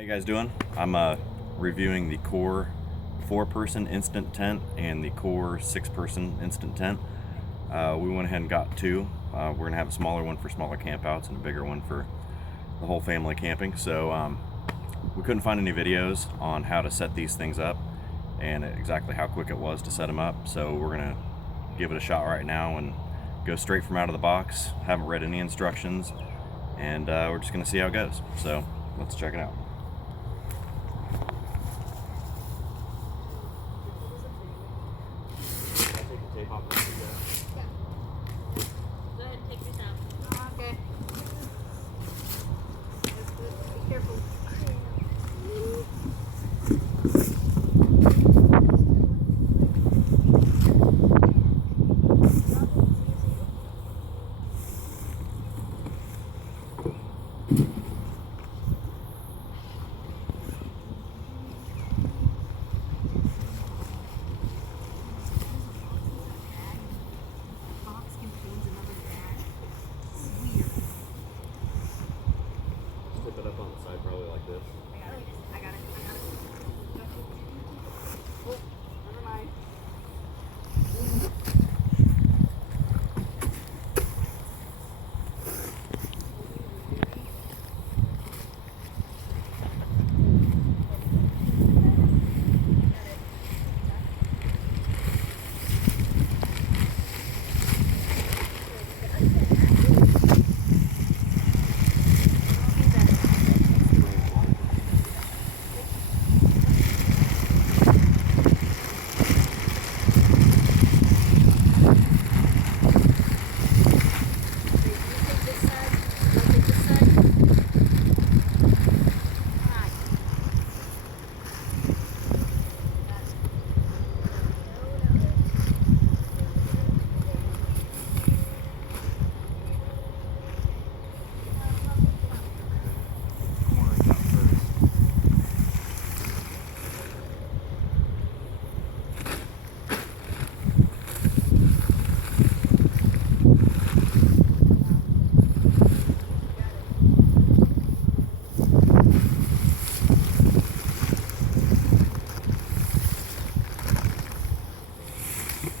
How you guys doing? I'm reviewing the Core 4-person instant tent and the Core 6-person instant tent. We went ahead and got two. We're gonna have a smaller one for smaller campouts and a bigger one for the whole family camping. So we couldn't find any videos on how to set these things up and exactly how quick it was to set them up. So we're gonna give it a shot right now and go straight from out of the box. Haven't read any instructions, and we're just gonna see how it goes. So let's check it out. Go ahead and take this out. Okay. Be careful. Tip it up on the side, probably like this. I got it. Oh, never mind.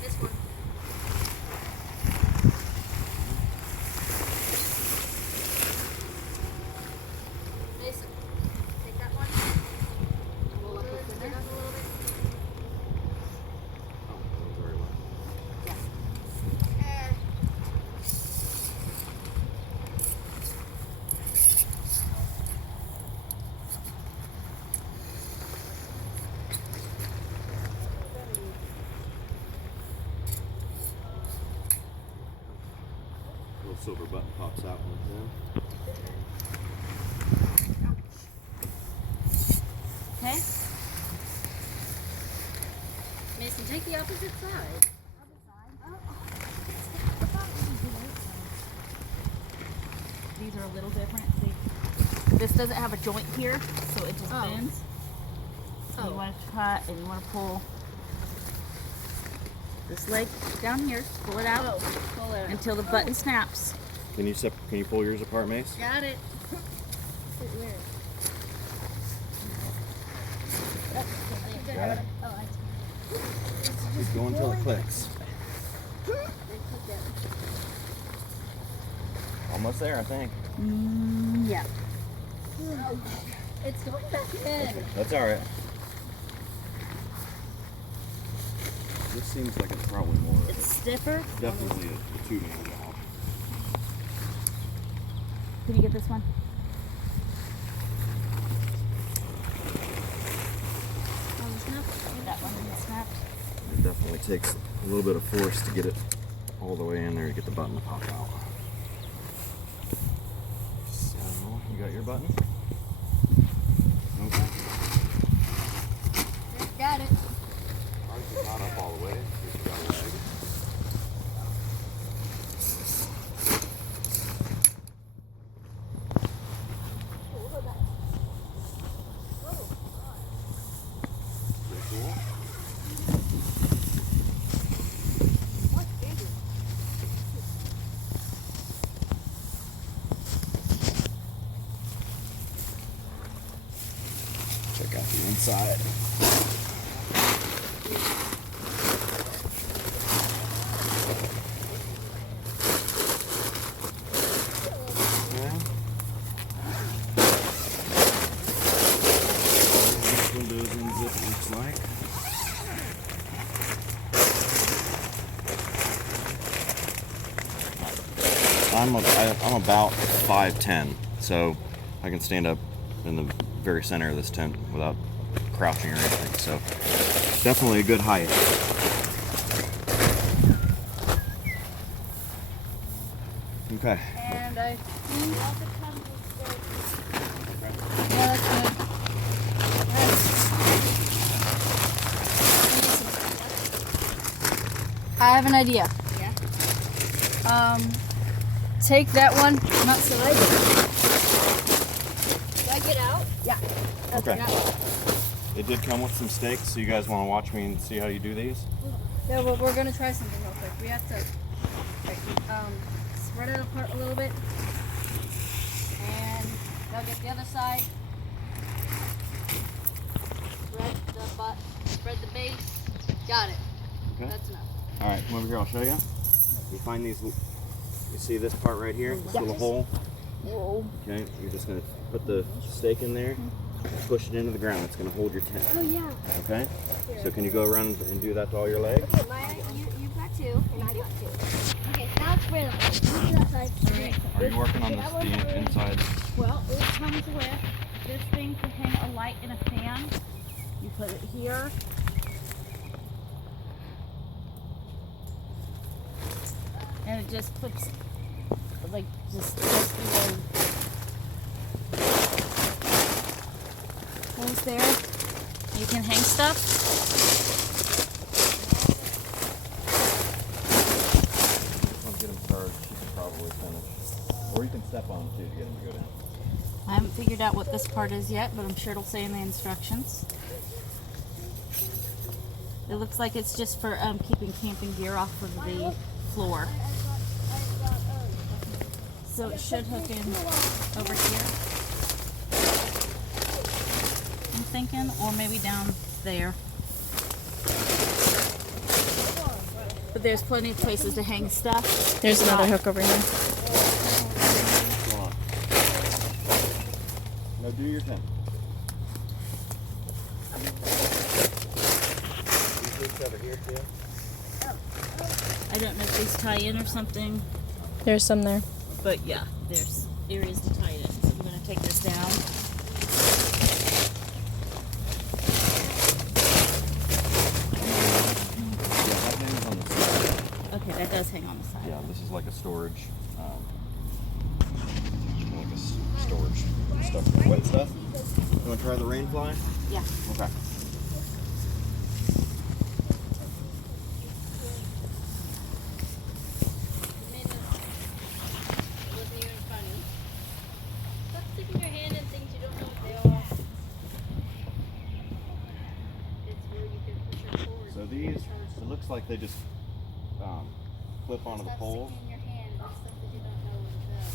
This one. Mason, take that one. Roll up the center. Up a little bit. And Little silver button pops out when it's in. Okay. Mason, take the opposite side. These are a little different. See, this doesn't have a joint here, so it just bends. So you want to cut and you want to pull this leg down here, pull it out until the button snaps. Can you pull yours apart, Mace? Got it. Got it. Keep going until it clicks. Almost there, I think. Yeah. It's going back in. That's all right. This seems like it's probably more. It's stiffer. Definitely a two-man job. Can you get this one? That one snapped. It definitely takes a little bit of force to get it all the way in there to get the button to pop out. So, you got your button? Okay. got it. Ours is not up all the way. Here's got a leg. Pretty cool. Check out the inside. Windows in zip looks like. I'm about 5'10", so I can stand up in the very center of this tent without crouching or anything. So definitely a good height. Okay. And I think yeah, that's good. I have an idea. Yeah. Take that one, not side. Do I get out? Yeah. Okay. It did come with some steaks, so you guys want to watch me and see how you do these? Yeah, but we're gonna try something real quick. We have to spread it apart a little bit, and now get the other side. Spread the butt, spread the base. Got it. Okay. That's enough. All right, come over here. I'll show you. You find these. You see this part right here? This little hole. Whoa. Okay. You're just gonna put the steak in there. Push it into the ground. It's gonna hold your tent. Oh yeah. Okay. So can you go around and do that to all your legs? Okay, you've got two, and I got two. Okay, now spread them. Move to that side. Are you working on the inside? Well, it comes with this thing to hang a light and a fan. You put it here. And it just puts, like, just goes there. You can hang stuff. I'll get them started. She can probably finish. Or you can step on them too to get them to go down. I haven't figured out what this part is yet, but I'm sure it'll say in the instructions. It looks like it's just for keeping camping gear off of the floor. So it should hook in over here, I'm thinking, or maybe down there. But there's plenty of places to hang stuff. There's another hook over here. Go on. Now do your thing. These hooks over here too? I don't know if these tie in or something, There's some there. but yeah, there's areas to tie it in. So I'm going to take this down. Yeah, that hangs on the side. Okay, that does hang on the side. Yeah, this is like a storage, storage stuff, wet stuff. You want to try the rain fly? Yeah. Okay. Stop sticking your hand in things you don't know what they are. It's where you can push your cord. So these, it looks like they just clip onto the Stop pole. sticking your hand in stuff that you don't know what it does.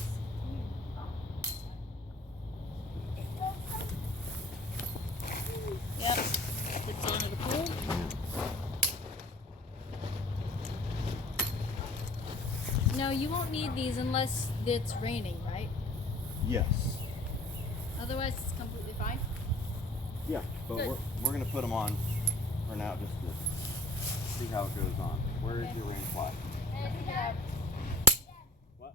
Yep. Clips onto the pole. No, you won't need these unless it's raining, right? Yes. Otherwise, it's completely fine. Yeah, but Good. we're gonna put them on for now just to see how it goes on. Where is your rain fly? What?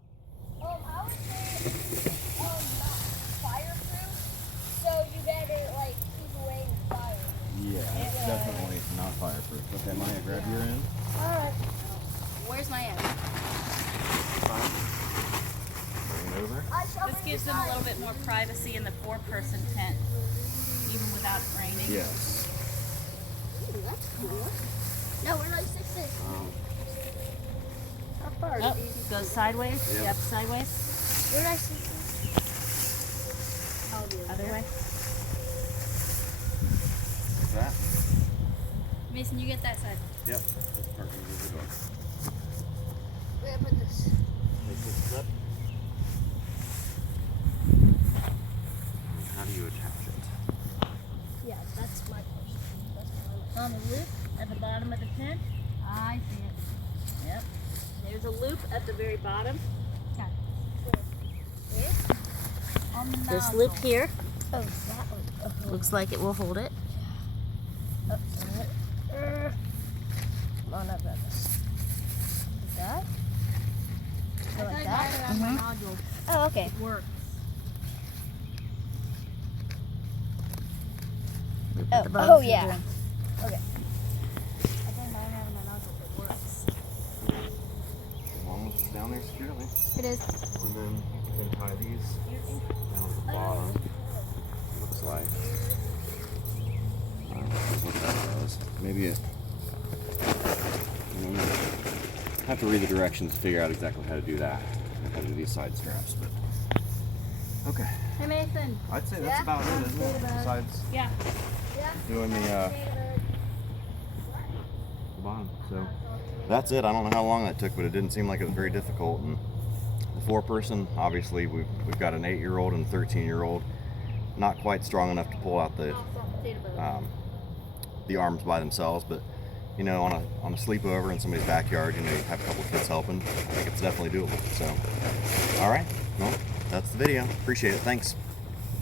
I would say, not fireproof, so you better, keep away from fire. Yeah, it's definitely not fireproof. Okay, Maya, grab your end. Alright. Where's my end? Bring it over. This gives them a little bit more privacy in the 4-person tent, even without it raining. Yes. Ooh, that's cool. No, we're like 6 feet. How far Oh, is these? goes sideways. Yep. Yep, sideways. We're like 6 feet. I'll do it. Other way. Like that? Mason, you get that side. Yep. This part goes over the door. Where put this? Take this clip. How do you attach it? on the loop at the bottom of the tent. I see it. Yep. There's a loop at the very bottom. On the This nozzle. loop here Oh, that one. looks like it will hold it. Come on, I've got this. Like that? I Go like tried that? that on my nodule. Oh, okay. It works. Loop Oh, at the bottom oh for the yeah. drink. Okay. I tried mine on my nodule. It works. Almost down there securely. It is. And then you can tie these down at the bottom. Looks like. I don't know what that does. Maybe it. I don't know. I have to read the directions to figure out exactly how to do that. How to do these side straps, but. Okay. Hey Mason. I'd say that's Yeah. about it, isn't it? Besides Yeah. Yeah. doing the bottom. So that's it. I don't know how long that took, but it didn't seem like it was very difficult. And the 4-person, obviously, we've got an 8-year-old and a 13-year-old, not quite strong enough to pull out the arms by themselves. But you know, on a sleepover in somebody's backyard, you know, you have a couple of kids helping. I think it's definitely doable. So, all right. Well, that's the video. Appreciate it. Thanks.